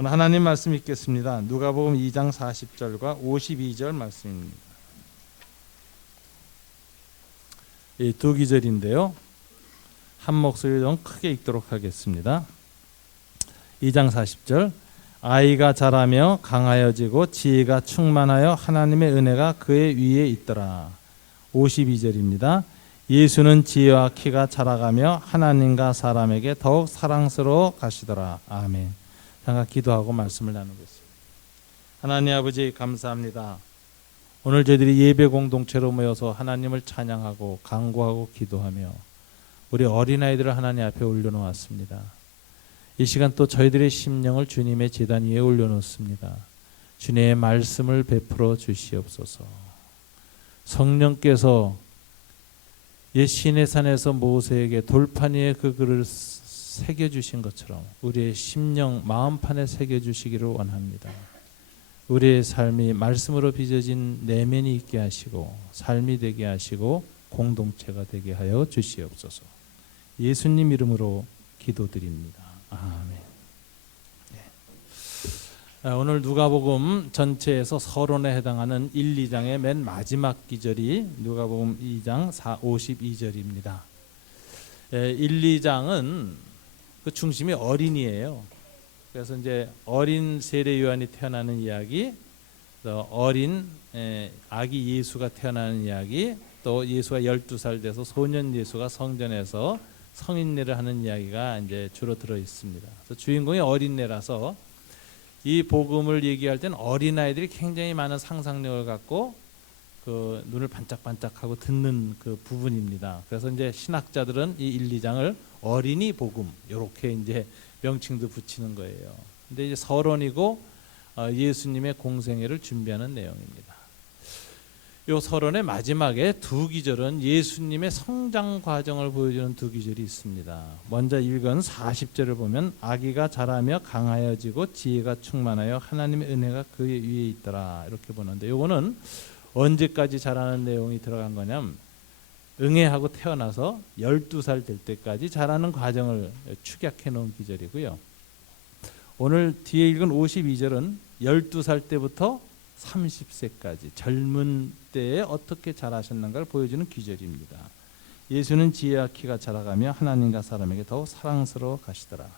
오늘 하나님 말씀 읽겠습니다. 누가복음 2장 40절과 52절 말씀입니다. 이 두 기절인데요. 한 목소리 좀 크게 읽도록 하겠습니다. 2장 40절 아이가 자라며 강하여지고 지혜가 충만하여 하나님의 은혜가 그의 위에 있더라. 52절입니다. 예수는 지혜와 키가 자라가며 하나님과 사람에게 더욱 사랑스러워 가시더라. 아멘. 잠깐 기도하고 말씀을 나누겠습니다. 하나님 아버지 감사합니다. 오늘 저희들이 예배 공동체로 모여서 하나님을 찬양하고 간구하고 기도하며 우리 어린아이들을 하나님 앞에 올려놓았습니다. 이 시간 또 저희들의 심령을 주님의 제단 위에 올려놓습니다. 주님의 말씀을 베풀어 주시옵소서. 성령께서 옛 시내산에서 모세에게 돌판 위에 그 글을 새겨주신 것처럼 우리의 심령 마음판에 새겨주시기를 원합니다. 우리의 삶이 말씀으로 빚어진 내면이 있게 하시고 삶이 되게 하시고 공동체가 되게 하여 주시옵소서. 예수님 이름으로 기도드립니다. 아멘. 오늘 누가복음 전체에서 서론에 해당하는 1, 2장의 맨 마지막 기절이 누가복음 2장 52절입니다. 1, 2장은 그 중심이 어린이에요. 그래서 이제 어린 세례 요한이 태어나는 이야기, 또 어린 아기 예수가 태어나는 이야기, 또 예수가 12살 돼서 소년 예수가 성전에서 성인례를 하는 이야기가 이제 주로 들어 있습니다. 그래서 주인공이 어린애라서 이 복음을 얘기할 때는 어린아이들이 굉장히 많은 상상력을 갖고 그 눈을 반짝반짝하고 듣는 그 부분입니다. 그래서 이제 신학자들은 이 1, 2장을 어린이 복음 이렇게 이제 명칭도 붙이는 거예요. 근데 이제 서론이고 예수님의 공생애를 준비하는 내용입니다. 이 서론의 마지막에 두 기절은 예수님의 성장 과정을 보여주는 두 기절이 있습니다. 먼저 읽은 40절을 보면 아기가 자라며 강하여지고 지혜가 충만하여 하나님의 은혜가 그의 위에 있더라 이렇게 보는데 이거는 언제까지 자라는 내용이 들어간 거냐면 응애하고 태어나서 12살 될 때까지 자라는 과정을 축약해 놓은 기절이고요. 오늘 뒤에 읽은 52절은 12살 때부터 30세까지 젊은 때에 어떻게 자라셨는가를 보여주는 기절입니다. 예수는 지혜와 키가 자라가며 하나님과 사람에게 더욱 사랑스러워 가시더라.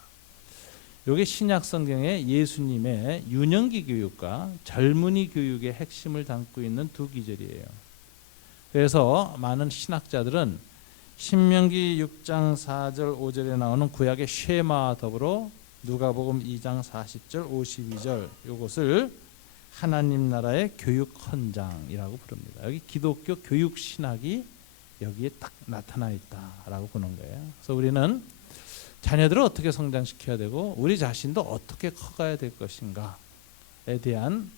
이게 신약 성경의 예수님의 유년기 교육과 젊은이 교육의 핵심을 담고 있는 두 기절이에요. 그래서 많은 신학자들은 신명기 6장 4절 5절에 나오는 구약의 쉐마와 더불어 누가복음 2장 40절 52절 이것을 하나님 나라의 교육 헌장이라고 부릅니다. 여기 기독교 교육 신학이 여기에 딱 나타나 있다라고 보는 거예요. 그래서 우리는 자녀들을 어떻게 성장시켜야 되고 우리 자신도 어떻게 커가야 될 것인가에 대한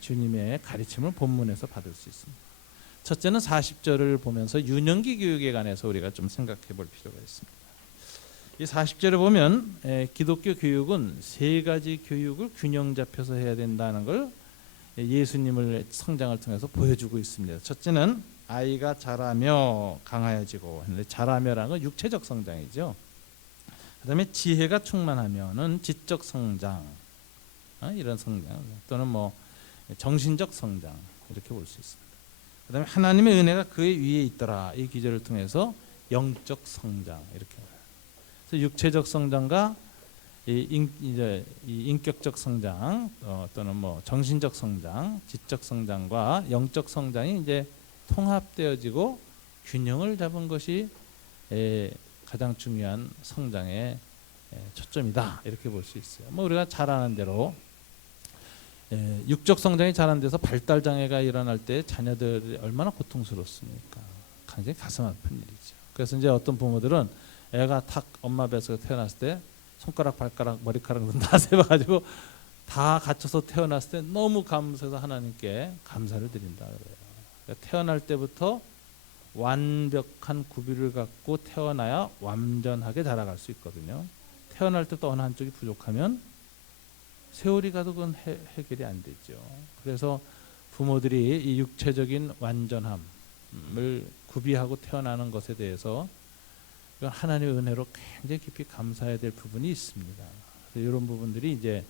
주님의 가르침을 본문에서 받을 수 있습니다. 첫째는 40절을 보면서 유년기 교육에 관해서 우리가 좀 생각해 볼 필요가 있습니다. 이 40절을 보면 기독교 교육은 세 가지 교육을 균형 잡혀서 해야 된다는 걸 예수님을 성장을 통해서 보여주고 있습니다. 첫째는 아이가 자라며 강하여지고, 자라며라는 건 육체적 성장이죠. 그 다음에 지혜가 충만하면은 지적 성장, 이런 성장, 또는 뭐 정신적 성장 이렇게 볼 수 있습니다. 그 다음에 하나님의 은혜가 그의 위에 있더라. 이 기절을 통해서 영적 성장 이렇게. 그래서 육체적 성장과 이 인격적 성장, 또는 뭐 정신적 성장, 지적 성장과 영적 성장이 이제 통합되어지고 균형을 잡은 것이 가장 중요한 성장의 초점이다 이렇게 볼 수 있어요. 뭐 우리가 잘 아는 대로 육적 성장이 잘 안 돼서 발달 장애가 일어날 때 자녀들이 얼마나 고통스럽습니까? 굉장히 가슴 아픈 일이죠. 그래서 이제 어떤 부모들은 애가 탁 엄마 뱃속에 태어났을 때 손가락, 발가락, 머리카락을 다 세봐가지고 다 갖춰서 태어났을 때 너무 감사해서 하나님께 감사를 드린다 그래요. 그러니까 태어날 때부터 완벽한 구비를 갖고 태어나야 완전하게 자라갈 수 있거든요. 태어날 때부터 어느 한쪽이 부족하면 세월이 가도 그건 해결이 안 되죠. 그래서 부모들이 이 육체적인 완전함을 구비하고 태어나는 것에 대해서 하나님의 은혜로 굉장히 깊이 감사해야 될 부분이 있습니다. 이런 부분들이 이제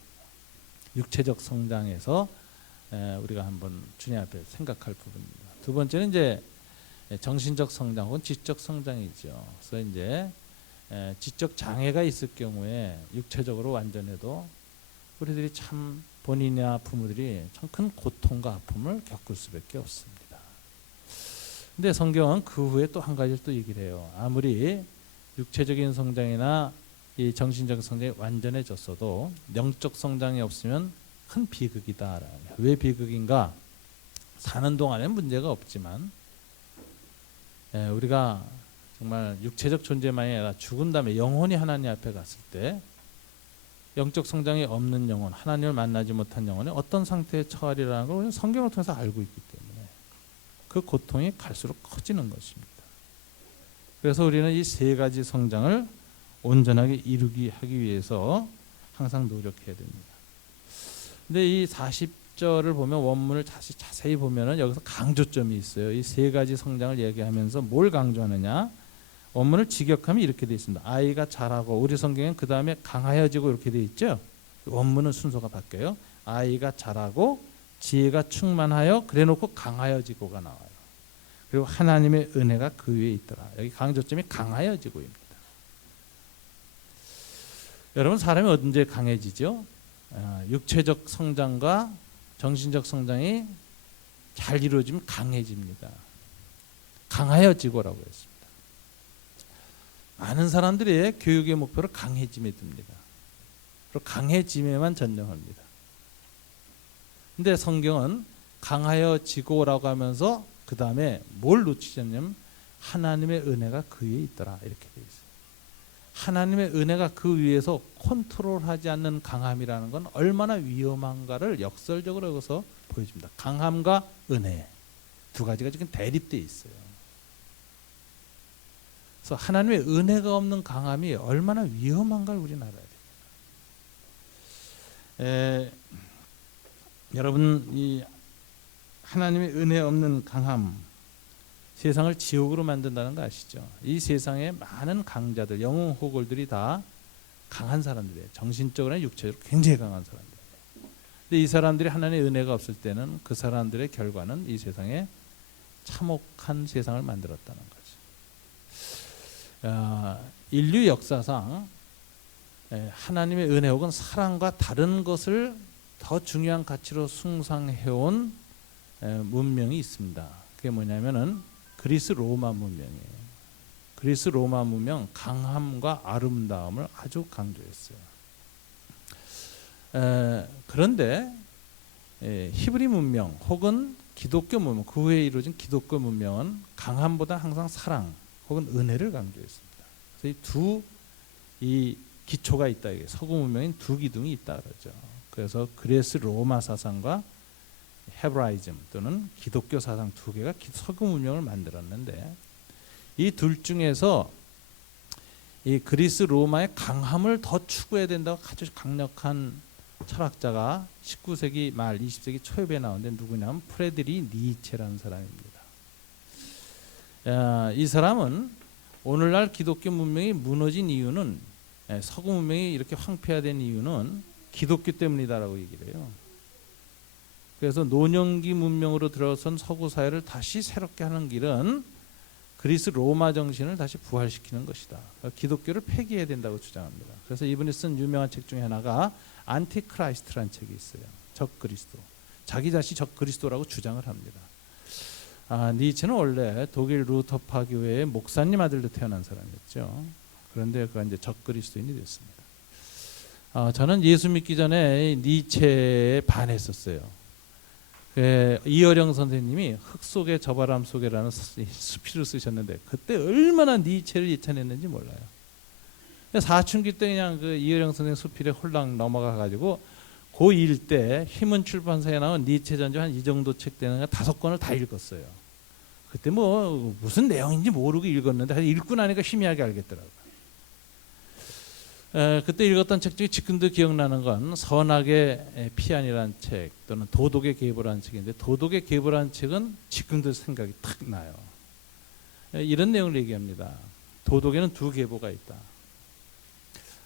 육체적 성장에서 우리가 한번 주님 앞에 생각할 부분입니다. 두 번째는 이제 정신적 성장 혹은 지적 성장이죠. 그래서 이제 지적 장애가 있을 경우에 육체적으로 완전해도 우리들이 참 본인이나 부모들이 참 큰 고통과 아픔을 겪을 수밖에 없습니다. 근데 성경은 그 후에 또 한 가지를 또 얘기를 해요. 아무리 육체적인 성장이나 이 정신적 성장이 완전해졌어도 영적 성장이 없으면 큰 비극이다. 왜 비극인가? 사는 동안에 문제가 없지만 우리가 정말 육체적 존재만이 아니라 죽은 다음에 영혼이 하나님 앞에 갔을 때 영적 성장이 없는 영혼, 하나님을 만나지 못한 영혼이 어떤 상태에 처하리라는 걸 우리는 성경을 통해서 알고 있기 때문에 그 고통이 갈수록 커지는 것입니다. 그래서 우리는 이 세 가지 성장을 온전하게 하기 위해서 항상 노력해야 됩니다. 근데 이 40절을 보면 원문을 다시 자세히 보면은 여기서 강조점이 있어요. 이 세 가지 성장을 얘기하면서 뭘 강조하느냐? 원문을 직역하면 이렇게 되어 있습니다. 아이가 자라고, 우리 성경엔 그 다음에 강하여지고 이렇게 되어 있죠. 원문은 순서가 바뀌어요. 아이가 자라고 지혜가 충만하여 그래놓고 강하여지고가 나와요. 그리고 하나님의 은혜가 그 위에 있더라. 여기 강조점이 강하여지고입니다. 여러분, 사람이 언제 강해지죠? 육체적 성장과 정신적 성장이 잘 이루어지면 강해집니다. 강하여지고라고 했습니다. 많은 사람들이 교육의 목표를 강해짐에 둡니다. 그리고 강해짐에만 전념합니다. 근데 성경은 강하여지고라고 하면서 그 다음에 뭘 놓치냐면 하나님의 은혜가 그 위에 있더라 이렇게 되어 있어요. 하나님의 은혜가 그 위에서 컨트롤하지 않는 강함이라는 건 얼마나 위험한가를 역설적으로 여기서 보여줍니다. 강함과 은혜 두 가지가 지금 대립되어 있어요. 그래서 하나님의 은혜가 없는 강함이 얼마나 위험한가를 우리는 알아야 됩니다. 여러분, 이 하나님의 은혜 없는 강함, 세상을 지옥으로 만든다는 거 아시죠? 이 세상에 많은 강자들, 영웅 호걸들이 다 강한 사람들이에요. 정신적으로나 육체적으로 굉장히 강한 사람들. 근데 이 사람들이 하나님의 은혜가 없을 때는 그 사람들의 결과는 이 세상에 참혹한 세상을 만들었다는 거죠. 인류 역사상 하나님의 은혜 혹은 사랑과 다른 것을 더 중요한 가치로 숭상해온 문명이 있습니다. 그게 뭐냐면은 그리스 로마 문명이에요. 그리스 로마 문명 강함과 아름다움을 아주 강조했어요. 그런데 히브리 문명 혹은 기독교 문명, 그 후에 이루어진 기독교 문명은 강함보다 항상 사랑 혹은 은혜를 강조했습니다. 그래서 이 기초가 있다. 이게 서구 문명인 두 기둥이 있다 그러죠. 그래서 그리스 로마 사상과 헤브라이즘 또는 기독교 사상 두 개가 서구 문명을 만들었는데 이 둘 중에서 이 그리스 로마의 강함을 더 추구해야 된다고 아주 강력한 철학자가 19세기 말 20세기 초엽에 나오는데 누구냐면 프레드리 니체라는 사람입니다. 이 사람은 오늘날 기독교 문명이 무너진 이유는 서구 문명이 이렇게 황폐화된 이유는 기독교 때문이다라고 얘기를 해요. 그래서 노년기 문명으로 들어선 서구 사회를 다시 새롭게 하는 길은 그리스 로마 정신을 다시 부활시키는 것이다. 기독교를 폐기해야 된다고 주장합니다. 그래서 이분이 쓴 유명한 책 중에 하나가 안티크라이스트라는 책이 있어요. 적그리스도. 자기 자신이 적그리스도라고 주장을 합니다. 니체는 원래 독일 루터파 교회의 목사님 아들로 태어난 사람이었죠. 그런데 그가 이제 적그리스도인이 됐습니다. 저는 예수 믿기 전에 니체에 반했었어요. 이어령 선생님이 흙 속의 저바람 속에라는 수필을 쓰셨는데 그때 얼마나 니체를 이찬했는지 몰라요. 사춘기 때 그냥 그 이어령 선생 수필에 홀랑 넘어가 가지고 고1 때 힘은 출판사에 나온 니체 전집 한 이 정도 책 되는 거 5권을 다 읽었어요. 그때 뭐 무슨 내용인지 모르고 읽었는데 읽고 나니까 희미하게 알겠더라고요. 그때 읽었던 책 중에 지금도 기억나는 건 선악의 피안이라는 책 또는 도덕의 계보라는 책인데 도덕의 계보라는 책은 지금도 생각이 탁 나요. 이런 내용을 얘기합니다. 도덕에는 두 계보가 있다.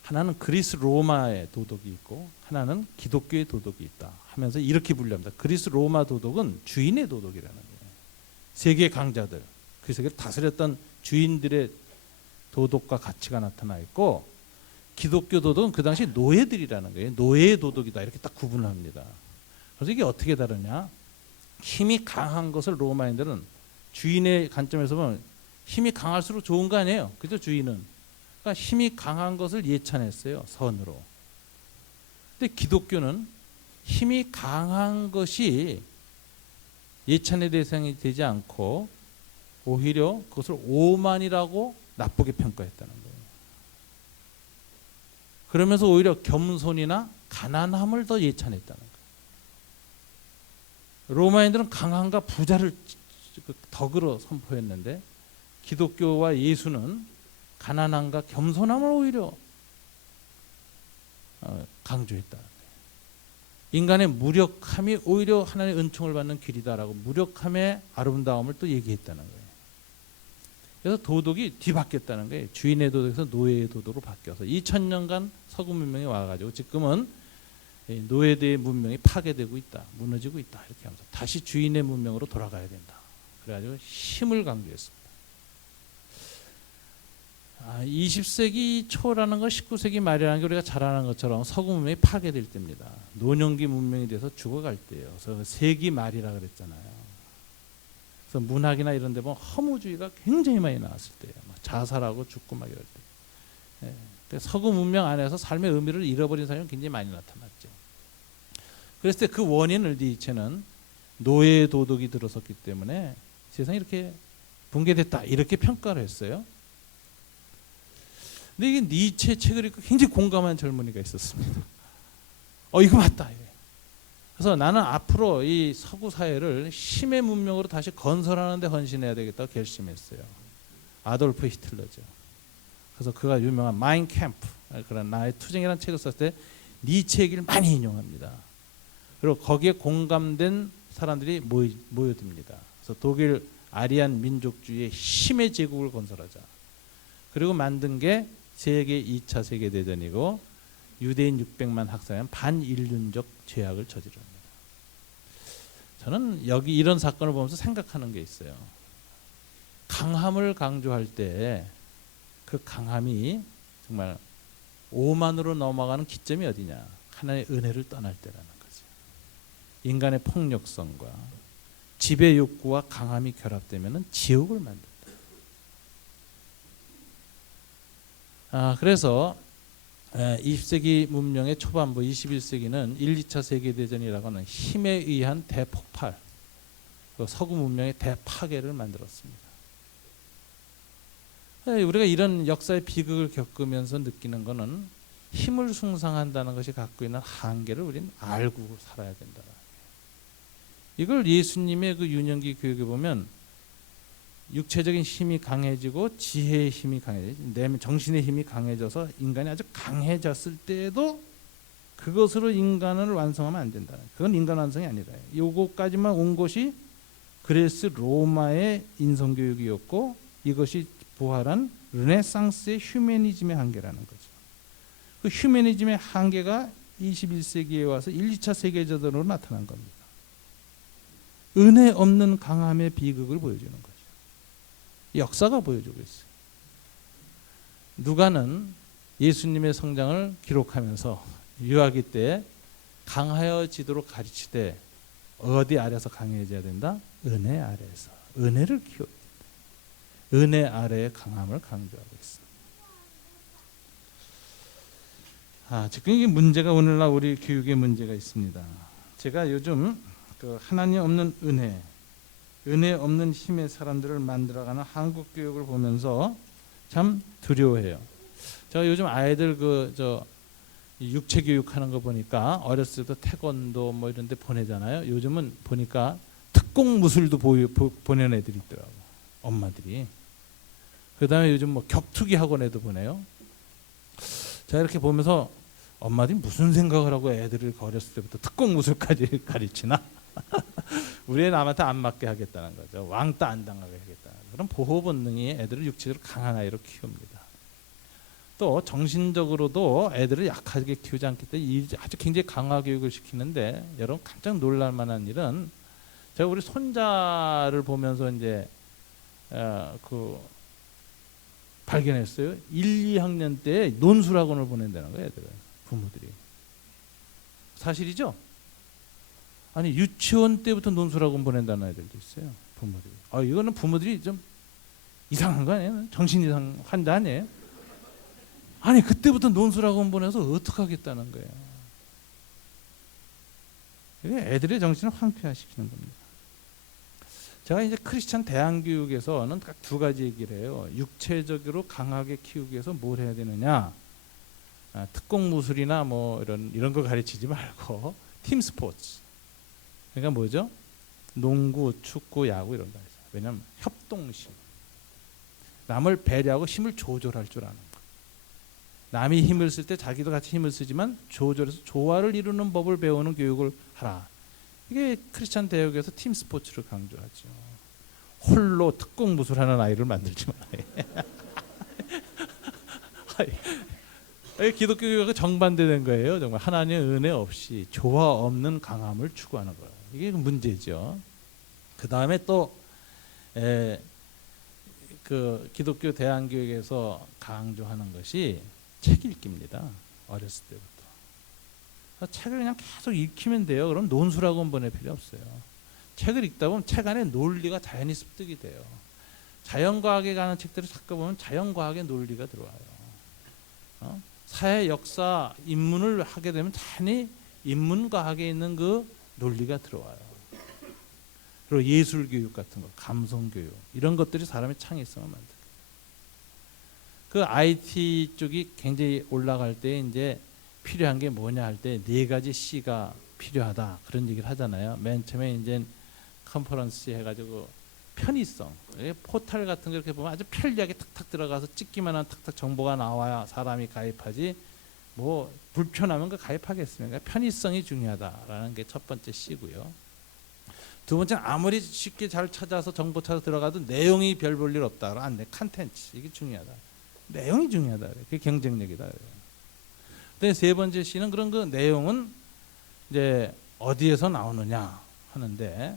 하나는 그리스 로마의 도덕이 있고 하나는 기독교의 도덕이 있다 하면서 이렇게 분류합니다. 그리스 로마 도덕은 주인의 도덕이라는 거예요. 세계 강자들, 그 세계를 다스렸던 주인들의 도덕과 가치가 나타나 있고, 기독교 도덕은 그 당시 노예들이라는 거예요. 노예의 도덕이다 이렇게 딱 구분을 합니다. 그래서 이게 어떻게 다르냐? 힘이 강한 것을 로마인들은 주인의 관점에서 보면 힘이 강할수록 좋은 거 아니에요. 그죠? 주인은. 그러니까 힘이 강한 것을 예찬했어요. 선으로. 근데 기독교는 힘이 강한 것이 예찬의 대상이 되지 않고 오히려 그것을 오만이라고 나쁘게 평가했다는 거예요. 그러면서 오히려 겸손이나 가난함을 더 예찬했다는 거예요. 로마인들은 강함과 부자를 덕으로 선포했는데 기독교와 예수는 가난함과 겸손함을 오히려 강조했다. 인간의 무력함이 오히려 하나님의 은총을 받는 길이다라고 무력함의 아름다움을 또 얘기했다는 거예요. 그래서 도덕이 뒤바뀌었다는 거예요. 주인의 도덕에서 노예의 도덕으로 바뀌어서 2000년간 서구 문명이 와가지고 지금은 노예대의 문명이 파괴되고 있다, 무너지고 있다 이렇게 하면서 다시 주인의 문명으로 돌아가야 된다. 그래가지고 힘을 강조했습니다. 20세기 초라는 거 19세기 말이라는 게 우리가 잘 아는 것처럼 서구 문명이 파괴될 때입니다. 노년기 문명이 돼서 죽어갈 때예요. 그래서 세기 말이라 그랬잖아요. 그래서 문학이나 이런 데 보면 허무주의가 굉장히 많이 나왔을 때예요. 막 자살하고 죽고 막 이럴 때. 서구 문명 안에서 삶의 의미를 잃어버린 사람이 굉장히 많이 나타났죠. 그랬을 때 그 원인을 니체는 노예의 도덕이 들어섰기 때문에 세상이 이렇게 붕괴됐다 이렇게 평가를 했어요. 근데 이게 니체 책을 읽고 굉장히 공감한 젊은이가 있었습니다. 이거 맞다. 그래서 나는 앞으로 이 서구 사회를 힘의 문명으로 다시 건설하는 데 헌신해야 되겠다고 결심했어요. 아돌프 히틀러죠. 그래서 그가 유명한 마인 캠프, 그런 나의 투쟁이라는 책을 썼을 때 니체 얘기를 많이 인용합니다. 그리고 거기에 공감된 사람들이 모여듭니다. 그래서 독일 아리안 민족주의의 힘의 제국을 건설하자. 그리고 만든 게 세계 2차 세계대전이고 유대인 600만 학살한 반인륜적 죄악을 저지릅니다. 저는 여기 이런 사건을 보면서 생각하는 게 있어요. 강함을 강조할 때 그 강함이 정말 오만으로 넘어가는 기점이 어디냐? 하나님의 은혜를 떠날 때라는 거죠. 인간의 폭력성과 지배 욕구와 강함이 결합되면 지옥을 만든다. 그래서 20세기 문명의 초반부 21세기는 1, 2차 세계대전이라고 하는 힘에 의한 대폭발, 서구 문명의 대파괴를 만들었습니다. 우리가 이런 역사의 비극을 겪으면서 느끼는 것은 힘을 숭상한다는 것이 갖고 있는 한계를 우리는 알고 살아야 된다. 이걸 예수님의 그 유년기 교육에 보면 육체적인 힘이 강해지고 지혜의 힘이 강해지고 정신의 힘이 강해져서 인간이 아주 강해졌을 때에도 그것으로 인간을 완성하면 안 된다. 그건 인간 완성이 아니라 요거까지만 온 것이 그리스 로마의 인성교육이었고 이것이 부활한 르네상스의 휴머니즘의 한계라는 거죠. 그 휴머니즘의 한계가 21세기에 와서 1, 2차 세계대전으로 나타난 겁니다. 은혜 없는 강함의 비극을 보여주는 거죠. 역사가 보여주고 있어요. 누가는 예수님의 성장을 기록하면서 유아기 때 강하여지도록 가르치되 어디 아래서 강해져야 된다? 은혜 아래에서. 은혜를 키워야 된다. 은혜 아래의 강함을 강조하고 있습니다. 지금 이 문제가 오늘날 우리 교육에 문제가 있습니다. 제가 요즘 그 하나님 없는 은혜 없는 힘의 사람들을 만들어가는 한국 교육을 보면서 참 두려워해요. 제가 요즘 아이들 육체 교육하는 거 보니까 어렸을 때도 태권도 뭐 이런 데 보내잖아요. 요즘은 보니까 특공 무술도 보내는 애들이 있더라고. 엄마들이. 그다음에 요즘 뭐 격투기 학원에도 보내요. 제가 이렇게 보면서 엄마들이 무슨 생각을 하고 애들을 어렸을 때부터 특공 무술까지 가르치나? 우리 애 남한테 안 맞게 하겠다는 거죠. 왕따 안 당하게 하겠다. 그런 보호 본능이 애들을 육체적으로 강한 아이로 키웁니다. 또 정신적으로도 애들을 약하게 키우지 않기 때문에 아주 굉장히 강화 교육을 시키는데 여러분 깜짝 놀랄 만한 일은 제가 우리 손자를 보면서 이제 그 발견했어요. 1, 2학년 때 논술학원을 보낸다는 거예요, 애들은. 부모들이. 사실이죠? 아니 유치원 때부터 논술학원 보낸다는 애들도 있어요, 부모들이. 이거는 부모들이 좀 이상한 거 아니에요? 정신 이상 환자 아니에요? 아니 그때부터 논술학원 보내서 어떻게 하겠다는 거예요. 이게 애들의 정신을 황폐화시키는 겁니다. 제가 이제 크리스찬 대안교육에서는 딱 두 가지 얘기를 해요. 육체적으로 강하게 키우기 위해서 뭘 해야 되느냐? 특공무술이나 뭐 이런 거 가르치지 말고 팀 스포츠. 그러니까 뭐죠? 농구, 축구, 야구 이런 거 있어요. 왜냐하면 협동심. 남을 배려하고 힘을 조절할 줄 아는 거. 남이 힘을 쓸 때 자기도 같이 힘을 쓰지만 조절해서 조화를 이루는 법을 배우는 교육을 하라. 이게 크리스찬 대학에서 팀 스포츠를 강조하죠. 홀로 특공무술하는 아이를 만들지 말아요. 기독교 교육과 정반대된 거예요. 정말 하나님의 은혜 없이 조화 없는 강함을 추구하는 거예요. 이게 문제죠. 그 다음에 또 그 기독교 대안교육에서 강조하는 것이 책 읽기입니다. 어렸을 때부터. 책을 그냥 계속 읽히면 돼요. 그럼 논술학원 보낼 필요 없어요. 책을 읽다 보면 책 안에 논리가 자연히 습득이 돼요. 자연과학에 관한 책들을 찾다 보면 자연과학의 논리가 들어와요. 사회, 역사, 인문을 하게 되면 자연히 인문과학에 있는 그 논리가 들어와요. 그리고 예술교육 같은 거, 감성교육 이런 것들이 사람의 창의성을 만들어요. 그 IT 쪽이 굉장히 올라갈 때 이제 필요한 게 뭐냐 할 때 네 가지 C가 필요하다 그런 얘기를 하잖아요. 맨 처음에 이제 컨퍼런스 해가지고 편의성, 포털 같은 거 이렇게 보면 아주 편리하게 탁탁 들어가서 찍기만 하면 탁탁 정보가 나와야 사람이 가입하지 뭐 불편하면 그 가입하겠습니까? 편의성이 중요하다라는 게 첫 번째 C고요. 두 번째는 아무리 쉽게 잘 찾아서 정보 찾아 들어가도 내용이 별 볼 일 없다. 안돼 컨텐츠 이게 중요하다. 내용이 중요하다. 그게 경쟁력이다. 근데 세 번째 C는 그런 그 내용은 이제 어디에서 나오느냐 하는데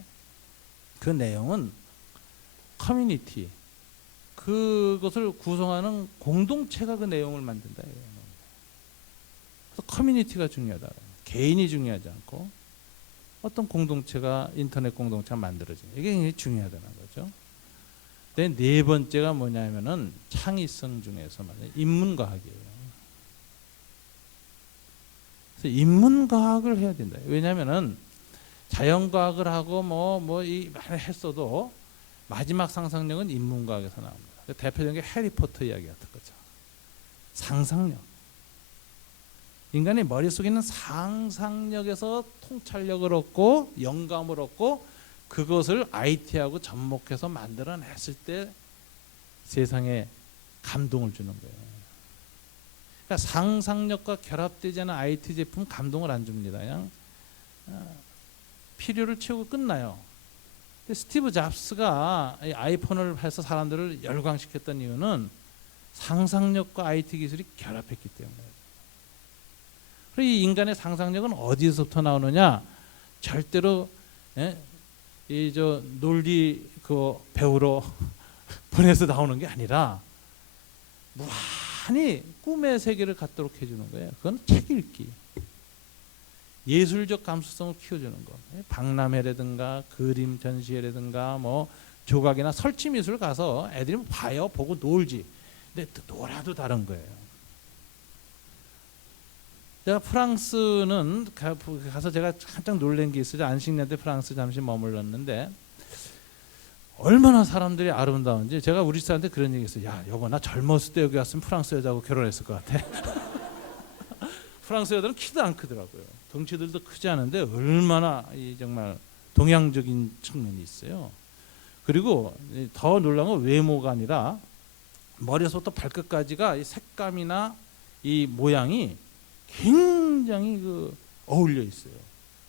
그 내용은 커뮤니티 그것을 구성하는 공동체가 그 내용을 만든다. 그래서 커뮤니티가 중요하다. 개인이 중요하지 않고 어떤 공동체가 인터넷 공동체가 만들어지는 이게 굉장히 중요하다는 거죠. 근데 네 번째가 뭐냐면은 창의성 중에서 말이에요. 인문과학이에요. 그래서 인문과학을 해야 된다. 왜냐하면은 자연과학을 하고 이 말을 했어도 마지막 상상력은 인문과학에서 나옵니다. 대표적인 게 해리포터 이야기 같은 거죠. 상상력. 인간의 머릿속에 있는 상상력에서 통찰력을 얻고 영감을 얻고 그것을 IT하고 접목해서 만들어냈을 때 세상에 감동을 주는 거예요. 그러니까 상상력과 결합되지 않은 IT 제품은 감동을 안 줍니다. 그냥 필요를 채우고 끝나요. 스티브 잡스가 아이폰을 해서 사람들을 열광시켰던 이유는 상상력과 IT 기술이 결합했기 때문에. 이 인간의 상상력은 어디서부터 나오느냐? 절대로 논리 그 배우러 보내서 나오는 게 아니라 무한히 꿈의 세계를 갖도록 해주는 거예요. 그건 책 읽기, 예술적 감수성을 키워주는 거. 박람회라든가 그림 전시회라든가 뭐 조각이나 설치 미술 가서 애들이 봐요, 보고 놀지. 근데 놀아도 다른 거예요. 제가 프랑스는 가서 제가 깜짝 놀란 게 있어요. 안식년 때 프랑스 잠시 머물렀는데 얼마나 사람들이 아름다운지 제가 우리 딸한테 그런 얘기 했어요. 야 여보 나 젊었을 때 여기 왔으면 프랑스 여자하고 결혼했을 것 같아. 프랑스 여자들은 키도 안 크더라고요. 덩치들도 크지 않은데 얼마나 정말 동양적인 측면이 있어요. 그리고 더 놀라운 건 외모가 아니라 머리에서부터 발끝까지가 이 색감이나 이 모양이 굉장히 어울려 있어요.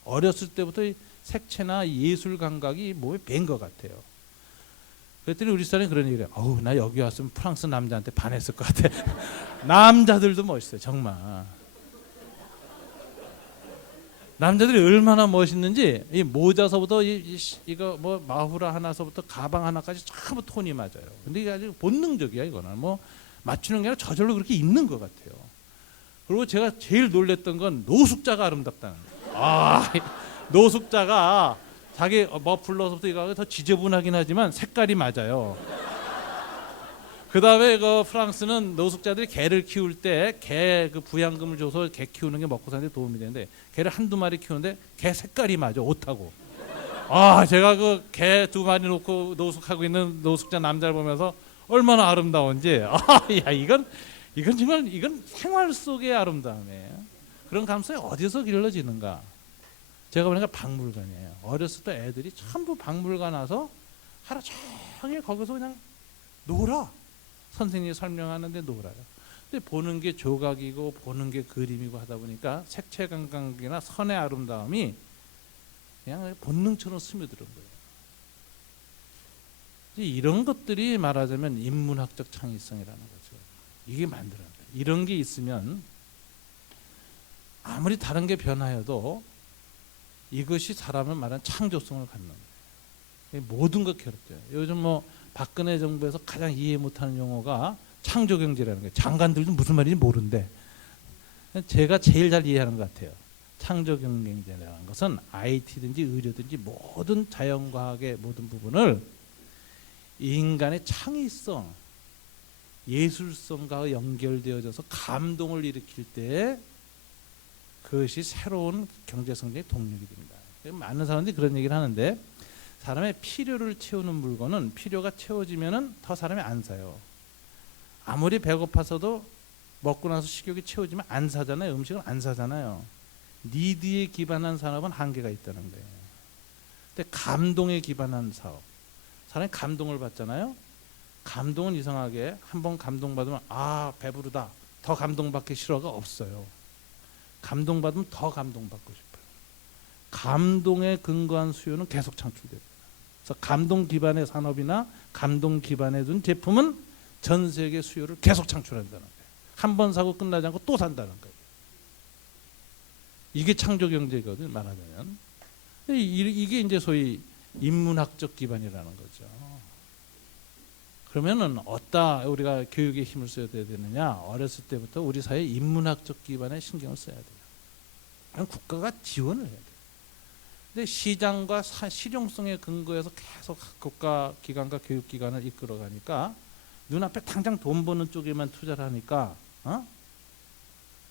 어렸을 때부터 이 색채나 예술 감각이 몸에 밴 것 같아요. 그랬더니 우리 사람이 그런 얘기를 해요. 어우, 나 여기 왔으면 프랑스 남자한테 반했을 것 같아. 남자들도 멋있어요, 정말. 남자들이 얼마나 멋있는지 이 모자서부터 이거 뭐 마후라 하나서부터 가방 하나까지 전부 톤이 맞아요. 근데 이게 아주 본능적이야. 이거는 뭐 맞추는 게 아니라 저절로 그렇게 있는 것 같아요. 그리고 제가 제일 놀랬던 건 노숙자가 아름답다는 거예요. 노숙자가 자기 머플러서부터 이거 더 지저분하긴 하지만 색깔이 맞아요. 그 다음에 그 프랑스는 노숙자들이 개를 키울 때 개 그 부양금을 줘서 개 키우는 게 먹고 사는 데 도움이 되는데 개를 한두 마리 키우는데 개 색깔이 맞아, 옷하고. 제가 그 개 두 마리 놓고 노숙하고 있는 노숙자 남자를 보면서 얼마나 아름다운지. 야, 이건 정말 이건 생활 속의 아름다움이에요. 그런 감성이 어디서 길러지는가? 제가 보니까 박물관이에요. 어렸을 때 애들이 전부 박물관 와서 하루 종일 거기서 그냥 놀아. 선생님이 설명하는데 놀아요. 근데 보는 게 조각이고 보는 게 그림이고 하다 보니까 색채 감각이나 선의 아름다움이 그냥 본능처럼 스며드는 거예요. 이런 것들이 말하자면 인문학적 창의성이라는 거죠. 이게 만들어야 돼. 이런 게 있으면 아무리 다른 게 변하여도 이것이 사람을 말하는 창조성을 갖는 거예요. 모든 것 결합돼요. 요즘 뭐 박근혜 정부에서 가장 이해 못하는 용어가 창조경제라는 거예요. 장관들도 무슨 말인지 모른대. 제가 제일 잘 이해하는 것 같아요. 창조경제라는 것은 IT든지 의료든지 모든 자연과학의 모든 부분을 인간의 창의성, 예술성과 연결되어져서 감동을 일으킬 때 그것이 새로운 경제성장의 동력이 됩니다. 많은 사람들이 그런 얘기를 하는데 사람의 필요를 채우는 물건은 필요가 채워지면은 더 사람이 안 사요. 아무리 배고파서도 먹고 나서 식욕이 채워지면 안 사잖아요. 음식을 안 사잖아요. 니드에 기반한 산업은 한계가 있다는 거예요. 근데 감동에 기반한 사업, 사람이 감동을 받잖아요. 감동은 이상하게 한번 감동받으면 배부르다, 더 감동받기 싫어가 없어요. 감동받으면 더 감동받고 싶어요. 감동에 근거한 수요는 계속 창출돼요. 그래서 감동 기반의 산업이나 감동 기반의 둔 제품은 전 세계 수요를 계속 창출한다는 거예요. 한 번 사고 끝나지 않고 또 산다는 거예요. 이게 창조 경제거든요, 말하자면. 이게 이제 소위 인문학적 기반이라는 거죠. 그러면은 어디다 우리가 교육에 힘을 써야 되느냐? 어렸을 때부터 우리 사회 인문학적 기반에 신경을 써야 돼요. 국가가 지원을 해야 돼요. 근데 시장과 실용성에 근거해서 계속 국가 기관과 교육 기관을 이끌어가니까 눈앞에 당장 돈 버는 쪽에만 투자를 하니까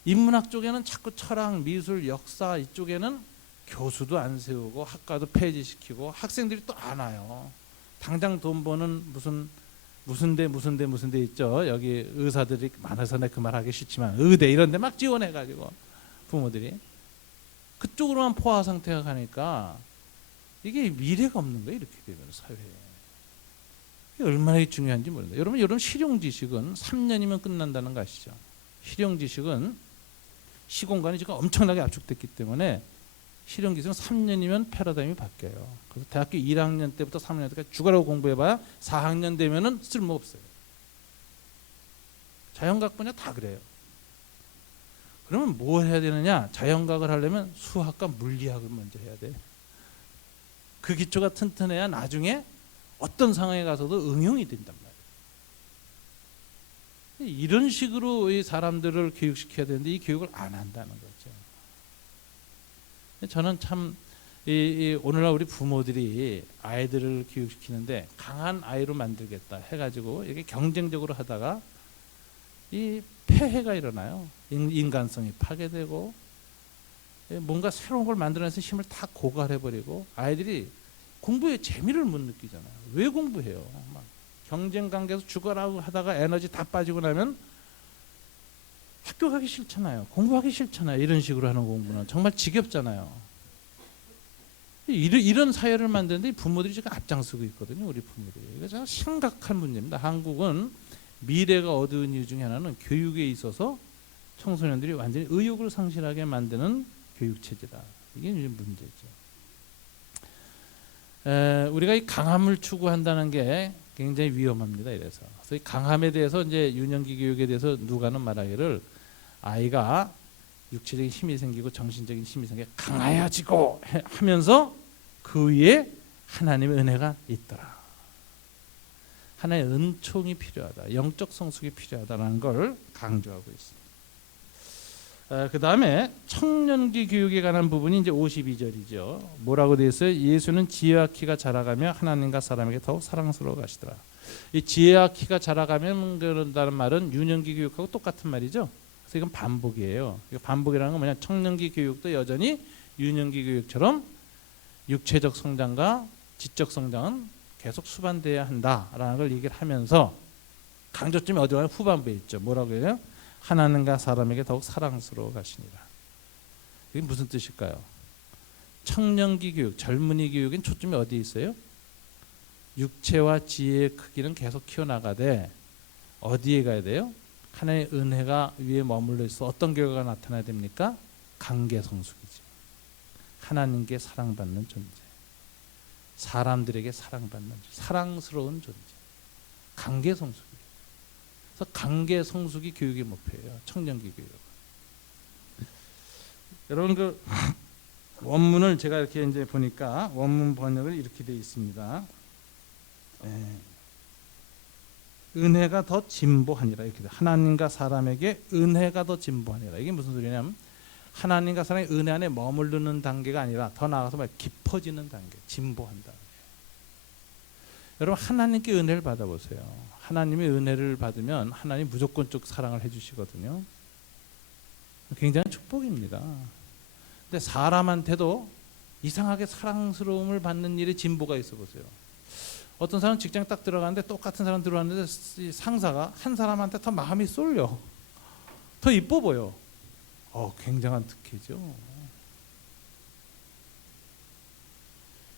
인문학 쪽에는 자꾸 철학, 미술, 역사 이쪽에는 교수도 안 세우고 학과도 폐지시키고 학생들이 또 안 와요. 당장 돈 버는 무슨 데 있죠. 여기 의사들이 많아서 내가 그 말 하기 싫지만 의대 이런 데 막 지원해가지고 부모들이 그쪽으로만 포화 상태가 가니까 이게 미래가 없는 거예요. 이렇게 되면 사회에. 이게 얼마나 중요한지 모르겠어요. 여러분 실용 지식은 3년이면 끝난다는 거 아시죠? 실용 지식은 시공간이 지금 엄청나게 압축됐기 때문에 실용 기술은 3년이면 패러다임이 바뀌어요. 그래서 대학교 1학년 때부터 3학년 때까지 죽어라고 공부해봐야 4학년 되면은 쓸모없어요. 자연과학 분야 다 그래요. 그러면 뭘 해야 되느냐? 자연과학을 하려면 수학과 물리학을 먼저 해야 돼. 그 기초가 튼튼해야 나중에 어떤 상황에 가서도 응용이 된단 말이에요. 이런 식으로 이 사람들을 교육시켜야 되는데 이 교육을 안 한다는 거죠. 저는 참 오늘날 우리 부모들이 아이들을 교육시키는데 강한 아이로 만들겠다 해가지고 이렇게 경쟁적으로 하다가 이 폐해가 일어나요. 인간성이 파괴되고 뭔가 새로운 걸 만들어내서 힘을 다 고갈해버리고 아이들이 공부에 재미를 못 느끼잖아요. 왜 공부해요? 막 경쟁 관계에서 죽어라고 하다가 에너지 다 빠지고 나면 학교 가기 싫잖아요. 공부하기 싫잖아요. 이런 식으로 하는 공부는 정말 지겹잖아요. 이런 사회를 만드는데 부모들이 지금 앞장서고 있거든요. 우리 부모들이. 이거 참 심각한 문제입니다. 한국은 미래가 어두운 이유 중에 하나는 교육에 있어서 청소년들이 완전히 의욕을 상실하게 만드는 교육체제다. 이게 문제죠. 우리가 이 강함을 추구한다는 게 굉장히 위험합니다. 이래서 이 강함에 대해서 이제 유년기 교육에 대해서 누가는 말하기를 아이가 육체적인 힘이 생기고 정신적인 힘이 생겨 강하여지고 하면서 그 위에 하나님의 은혜가 있더라. 하나의 은총이 필요하다. 영적 성숙이 필요하다는 걸 강조하고 있습니다. 그 다음에 청년기 교육에 관한 부분이 이제 52절이죠. 뭐라고 되어 있어요? 예수는 지혜와 키가 자라가며 하나님과 사람에게 더욱 사랑스러워 가시더라. 이 지혜와 키가 자라가면 그런다는 말은 유년기 교육하고 똑같은 말이죠. 그래서 이건 반복이에요. 반복이라는 건 뭐냐? 청년기 교육도 여전히 유년기 교육처럼 육체적 성장과 지적 성장은 계속 수반돼야 한다라는 걸 얘기를 하면서 강조점이 어디 가면 후반부에 있죠. 뭐라고 해요? 하나님과 사람에게 더욱 사랑스러워 가시니라. 이게 무슨 뜻일까요? 청년기 교육, 젊은이 교육엔 초점이 어디에 있어요? 육체와 지혜의 크기는 계속 키워나가되 어디에 가야 돼요? 하나님의 은혜가 위에 머물러 있어 어떤 결과가 나타나야 됩니까? 관계 성숙이죠. 하나님께 사랑받는 존재, 사람들에게 사랑받는 존재, 사랑스러운 존재, 관계 성숙. 그래서 관계 성숙이 교육의 목표예요. 청년기 교육. 여러분 그 원문을 제가 이렇게 이제 보니까 원문 번역을 이렇게 되어 있습니다. 은혜가 더 진보하니라 이렇게 돼. 하나님과 사람에게 은혜가 더 진보하니라. 이게 무슨 소리냐면 하나님과 사람의 은혜 안에 머무르는 단계가 아니라 더 나아가서 말 깊어지는 단계, 진보한다. 여러분 하나님께 은혜를 받아보세요. 하나님의 은혜를 받으면 하나님 무조건적 사랑을 해주시거든요. 굉장한 축복입니다. 근데 사람한테도 이상하게 사랑스러움을 받는 일에 진보가 있어 보세요. 어떤 사람은 직장 딱 들어가는데 똑같은 사람 들어왔는데 상사가 한 사람한테 더 마음이 쏠려. 더 이뻐 보여. 굉장한 특혜죠.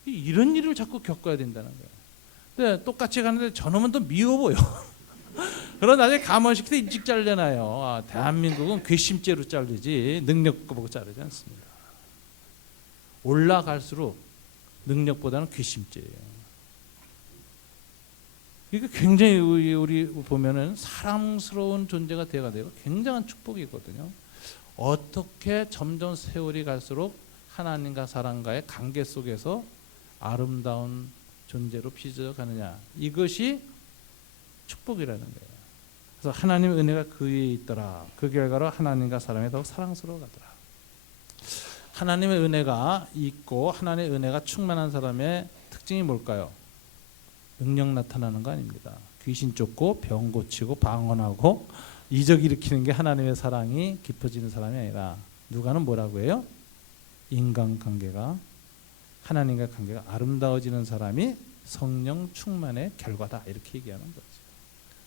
이런 일을 자꾸 겪어야 된다는 거예요. 근데 똑같이 가는데 저놈은 더 미워 보여. 그러다 나중에 감원시키다 일찍 잘려나요. 대한민국은 괘씸죄로 자르지 능력 보고 자르지 않습니다. 올라갈수록 능력보다는 괘씸죄예요. 이게 굉장히 우리 보면은 사랑스러운 존재가 되어야 굉장한 축복이거든요. 어떻게 점점 세월이 갈수록 하나님과 사람과의 관계 속에서 아름다운 존재로 빚어가느냐, 이것이 축복이라는 거예요. 그래서 하나님의 은혜가 그 위에 있더라. 그 결과로 하나님과 사람이 더욱 사랑스러워가더라. 하나님의 은혜가 있고 하나님의 은혜가 충만한 사람의 특징이 뭘까요? 능력 나타나는 거 아닙니다. 귀신 쫓고 병 고치고 방언하고 이적 일으키는 게 하나님의 사랑이 깊어지는 사람이 아니라 누가는 뭐라고 해요? 인간관계가 하나님과 관계가 아름다워지는 사람이 성령 충만의 결과다 이렇게 얘기하는 거죠.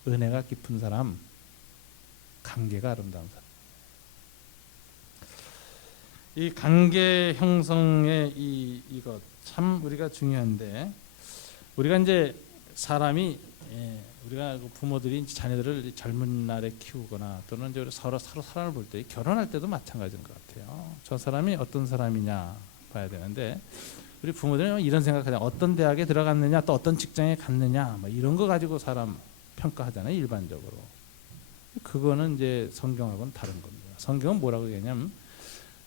은혜가 깊은 사람, 관계가 아름다운 사람. 이 관계 형성의 이것 참 우리가 중요한데 우리가 이제 사람이 우리가 부모들이 자녀들을 젊은 날에 키우거나 또는 이제 서로 사람을 볼 때 결혼할 때도 마찬가지인 것 같아요. 저 사람이 어떤 사람이냐 봐야 되는데 우리 부모들은 이런 생각하잖아요. 어떤 대학에 들어갔느냐 또 어떤 직장에 갔느냐 뭐 이런 거 가지고 사람 평가하잖아요. 일반적으로. 그거는 이제 성경하고는 다른 겁니다. 성경은 뭐라고 얘기하냐면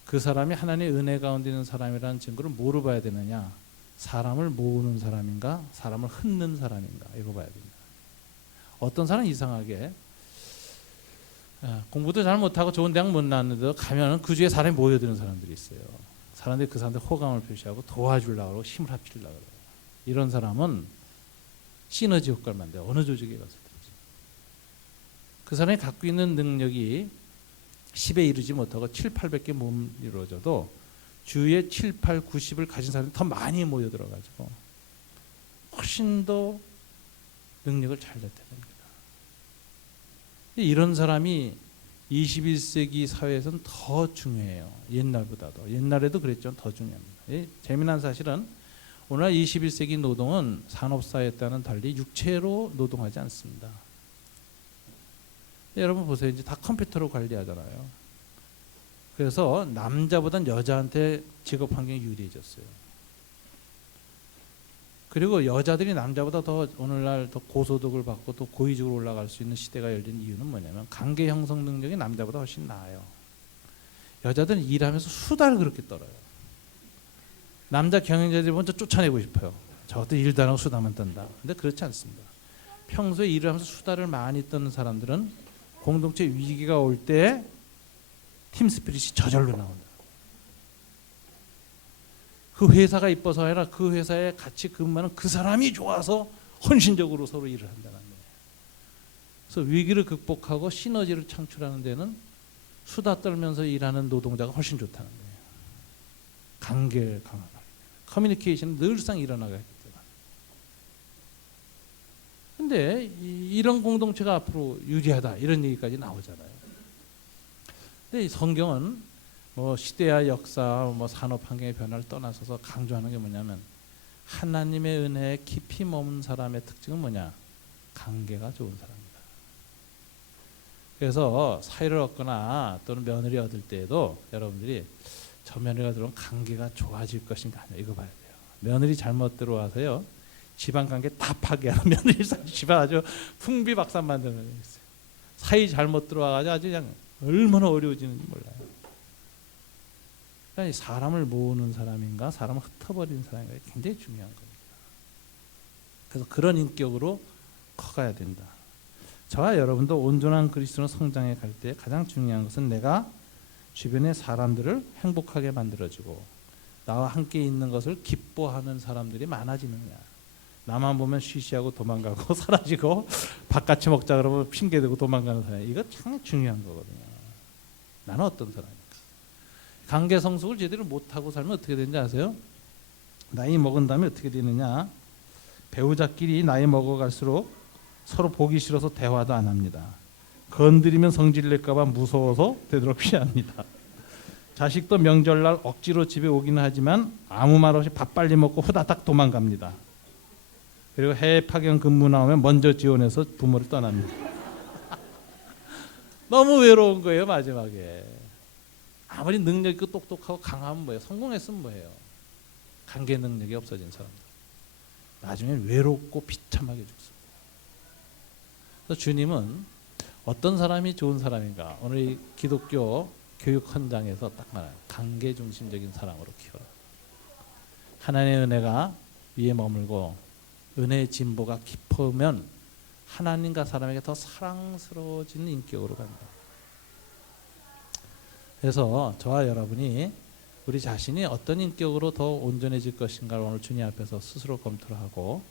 그 사람이 하나님의 은혜 가운데 있는 사람이라는 증거를 뭐로 봐야 되느냐, 사람을 모으는 사람인가 사람을 흩는 사람인가 이거 봐야 됩니다. 어떤 사람은 이상하게 공부도 잘 못하고 좋은 대학 못 나왔는데도 가면 그 주위에 사람이 모여드는 사람들이 있어요. 사람들이 그 사람들 호감을 표시하고 도와주려고 하고 힘을 합치려고 그래요. 이런 사람은 시너지 효과를 만들어요. 어느 조직에 가서든지. 그 사람이 갖고 있는 능력이 10에 이르지 못하고 7, 800개 못 이루어져도 주위에 7, 8, 90을 가진 사람이 더 많이 모여들어가지고 훨씬 더 능력을 잘 나타냅니다. 이런 사람이 21세기 사회에서는 더 중요해요. 옛날보다도. 옛날에도 그랬죠. 더 중요합니다. 재미난 사실은 오늘 21세기 노동은 산업사회에 따른 달리 육체로 노동하지 않습니다. 여러분 보세요. 이제 다 컴퓨터로 관리하잖아요. 그래서 남자보단 여자한테 직업 환경이 유리해졌어요. 그리고 여자들이 남자보다 더 오늘날 더 고소득을 받고 또 고위직으로 올라갈 수 있는 시대가 열린 이유는 뭐냐면 관계 형성 능력이 남자보다 훨씬 나아요. 여자들은 일하면서 수다를 그렇게 떨어요. 남자 경영자들이 먼저 쫓아내고 싶어요. 저것도 일도 안 하고 수다만 떤다. 근데 그렇지 않습니다. 평소에 일을 하면서 수다를 많이 떠는 사람들은 공동체 위기가 올 때 팀 스피릿이 저절로 나온다. 그 회사가 이뻐서 아니라 그 회사에 같이 근무하는 그 사람이 좋아서 헌신적으로 서로 일을 한다는 거예요. 그래서 위기를 극복하고 시너지를 창출하는 데는 수다 떨면서 일하는 노동자가 훨씬 좋다는 거예요. 관계를 강화하고 커뮤니케이션은 늘상 일어나가기 때문에. 근데 이런 공동체가 앞으로 유리하다 이런 얘기까지 나오잖아요. 근데 이 성경은 뭐 시대와 역사, 뭐 산업 환경의 변화를 떠나서서 강조하는 게 뭐냐면 하나님의 은혜에 깊이 머문 사람의 특징은 뭐냐? 관계가 좋은 사람이다. 그래서 사위를 얻거나 또는 며느리 얻을 때에도 여러분들이 저 며느리가 들어오면 관계가 좋아질 것인가 이거 봐야 돼요. 며느리 잘못 들어와서요 집안 관계 다 파괴하는 며느리 집안 아주 풍비박산 만드는 거 있어요. 사위 잘못 들어와가지고 아주 그냥 얼마나 어려워지는지 몰라요. 그러니까 사람을 모으는 사람인가 사람을 흩어버리는 사람인가 굉장히 중요한 겁니다. 그래서 그런 인격으로 커가야 된다. 저와 여러분도 온전한 그리스도로 성장해 갈 때 가장 중요한 것은 내가 주변의 사람들을 행복하게 만들어주고 나와 함께 있는 것을 기뻐하는 사람들이 많아지느냐. 나만 보면 쉬쉬하고 도망가고 사라지고 밥같이 먹자 그러면 핑계대고 도망가는 사람. 이거 참 중요한 거거든요. 나는 어떤 사람입니까? 관계 성숙을 제대로 못하고 살면 어떻게 되는지 아세요? 나이 먹은 다음에 어떻게 되느냐. 배우자끼리 나이 먹어갈수록 서로 보기 싫어서 대화도 안 합니다. 건드리면 성질낼까 봐 무서워서 되도록 피합니다. 자식도 명절날 억지로 집에 오기는 하지만 아무 말 없이 밥 빨리 먹고 후다닥 도망갑니다. 그리고 해외 파견 근무 나오면 먼저 지원해서 부모를 떠납니다. 너무 외로운 거예요. 마지막에 아무리 능력 있고 똑똑하고 강하면 뭐예요? 성공했으면 뭐예요? 관계 능력이 없어진 사람들 나중에 외롭고 비참하게 죽습니다. 그래서 주님은 어떤 사람이 좋은 사람인가? 오늘 이 기독교 교육 헌장에서 딱 말해요. 관계 중심적인 사람으로 키워라. 하나님의 은혜가 위에 머물고 은혜의 진보가 깊으면 하나님과 사람에게 더 사랑스러워지는 인격으로 간다. 그래서 저와 여러분이 우리 자신이 어떤 인격으로 더 온전해질 것인가를 오늘 주님 앞에서 스스로 검토를 하고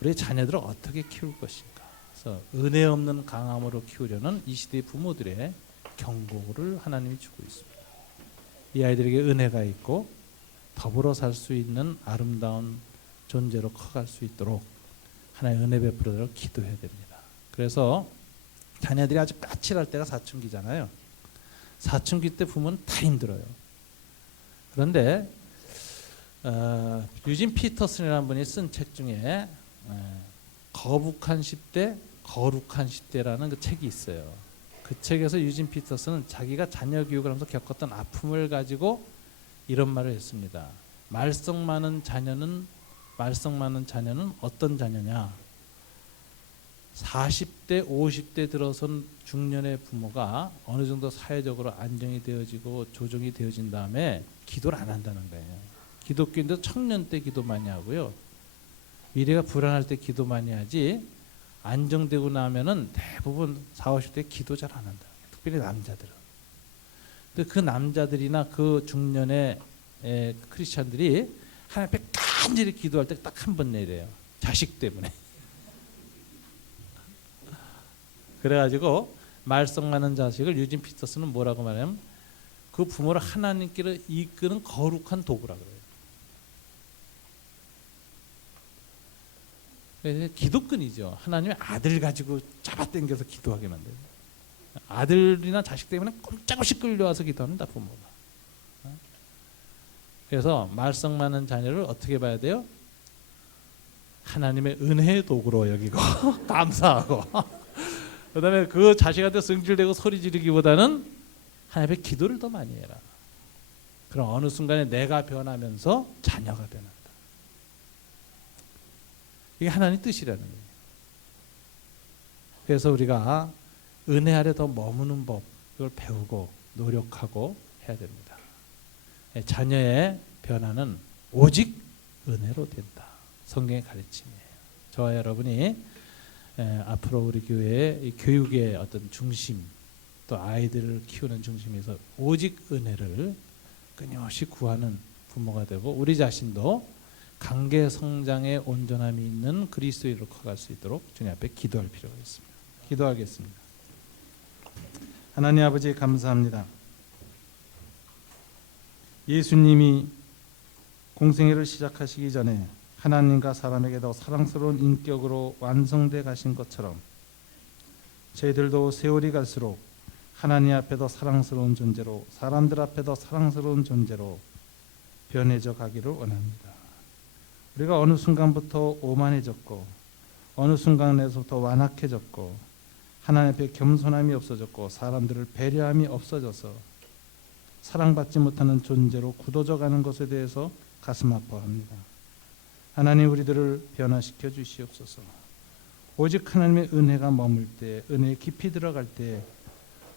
우리 자녀들을 어떻게 키울 것인가. 그래서 은혜 없는 강함으로 키우려는 이 시대의 부모들의 경고를 하나님이 주고 있습니다. 이 아이들에게 은혜가 있고 더불어 살 수 있는 아름다운 존재로 커갈 수 있도록 하나님의 은혜 베풀어달라고 기도해야 됩니다. 그래서 자녀들이 아주 까칠할 때가 사춘기잖아요. 사춘기 때 부모는 다 힘들어요. 그런데 유진 피터슨이라는 분이 쓴 책 중에 거북한 10대, 거룩한 10대라는 그 책이 있어요. 그 책에서 유진 피터슨은 자기가 자녀 교육을 하면서 겪었던 아픔을 가지고 이런 말을 했습니다. 말썽 많은 자녀는 어떤 자녀냐? 40대, 50대 들어선 중년의 부모가 어느 정도 사회적으로 안정이 되어지고 조정이 되어진 다음에 기도를 안 한다는 거예요. 기독교인도 청년 때 기도 많이 하고요. 미래가 불안할 때 기도 많이 하지 안정되고 나면은 대부분 40, 50대 기도 잘 안 한다. 특별히 남자들은. 근데 그 남자들이나 그 중년의 크리스찬들이 하나님 앞에 간절히 기도할 때 딱 한 번 내려요. 자식 때문에. 그래가지고 말썽 많은 자식을 유진 피터스는 뭐라고 말하냐면 그 부모를 하나님께로 이끄는 거룩한 도구라 그래요. 그래서 기도꾼이죠. 하나님의 아들 가지고 잡아당겨서 기도하게 만들어요. 아들이나 자식 때문에 꼼짝없이 끌려와서 기도합니다. 부모가. 그래서 말썽 많은 자녀를 어떻게 봐야 돼요? 하나님의 은혜의 도구로 여기고 감사하고 그 다음에 그 자식한테 승질내고 소리 지르기보다는 하나님의 기도를 더 많이 해라. 그럼 어느 순간에 내가 변하면서 자녀가 변한다. 이게 하나님 뜻이라는 거예요. 그래서 우리가 은혜 아래 더 머무는 법, 이걸 배우고 노력하고 해야 됩니다. 자녀의 변화는 오직 은혜로 된다. 성경의 가르침이에요. 저와 여러분이 앞으로 우리 교회의 교육의 어떤 중심, 또 아이들을 키우는 중심에서 오직 은혜를 끊임없이 구하는 부모가 되고, 우리 자신도 관계 성장에 온전함이 있는 그리스도인으로 커갈 수 있도록 주님 앞에 기도할 필요가 있습니다. 기도하겠습니다. 하나님 아버지, 감사합니다. 예수님이 공생애를 시작하시기 전에 하나님과 사람에게 더 사랑스러운 인격으로 완성돼 가신 것처럼 저희들도 세월이 갈수록 하나님 앞에 더 사랑스러운 존재로, 사람들 앞에 더 사랑스러운 존재로 변해져 가기를 원합니다. 우리가 어느 순간부터 오만해졌고, 어느 순간에서부터 완악해졌고, 하나님 앞에 겸손함이 없어졌고, 사람들을 배려함이 없어져서 사랑받지 못하는 존재로 굳어져 가는 것에 대해서 가슴 아파합니다. 하나님, 우리들을 변화시켜 주시옵소서. 오직 하나님의 은혜가 머물 때, 은혜에 깊이 들어갈 때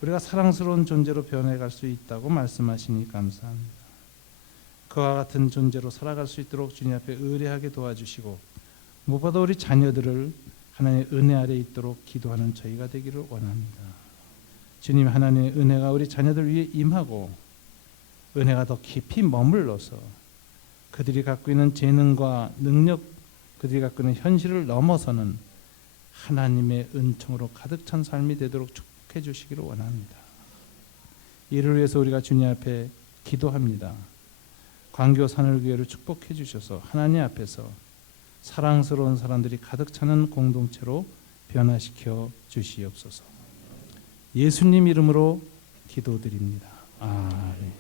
우리가 사랑스러운 존재로 변해갈 수 있다고 말씀하시니 감사합니다. 그와 같은 존재로 살아갈 수 있도록 주님 앞에 의뢰하게 도와주시고, 무엇보다 우리 자녀들을 하나님의 은혜 아래 있도록 기도하는 저희가 되기를 원합니다. 주님, 하나님의 은혜가 우리 자녀들 위해 임하고 은혜가 더 깊이 머물러서 그들이 갖고 있는 재능과 능력, 그들이 갖고 있는 현실을 넘어서는 하나님의 은총으로 가득 찬 삶이 되도록 축복해 주시기를 원합니다. 이를 위해서 우리가 주님 앞에 기도합니다. 광교 산울교회를 축복해 주셔서 하나님 앞에서 사랑스러운 사람들이 가득 차는 공동체로 변화시켜 주시옵소서. 예수님 이름으로 기도드립니다. 아멘.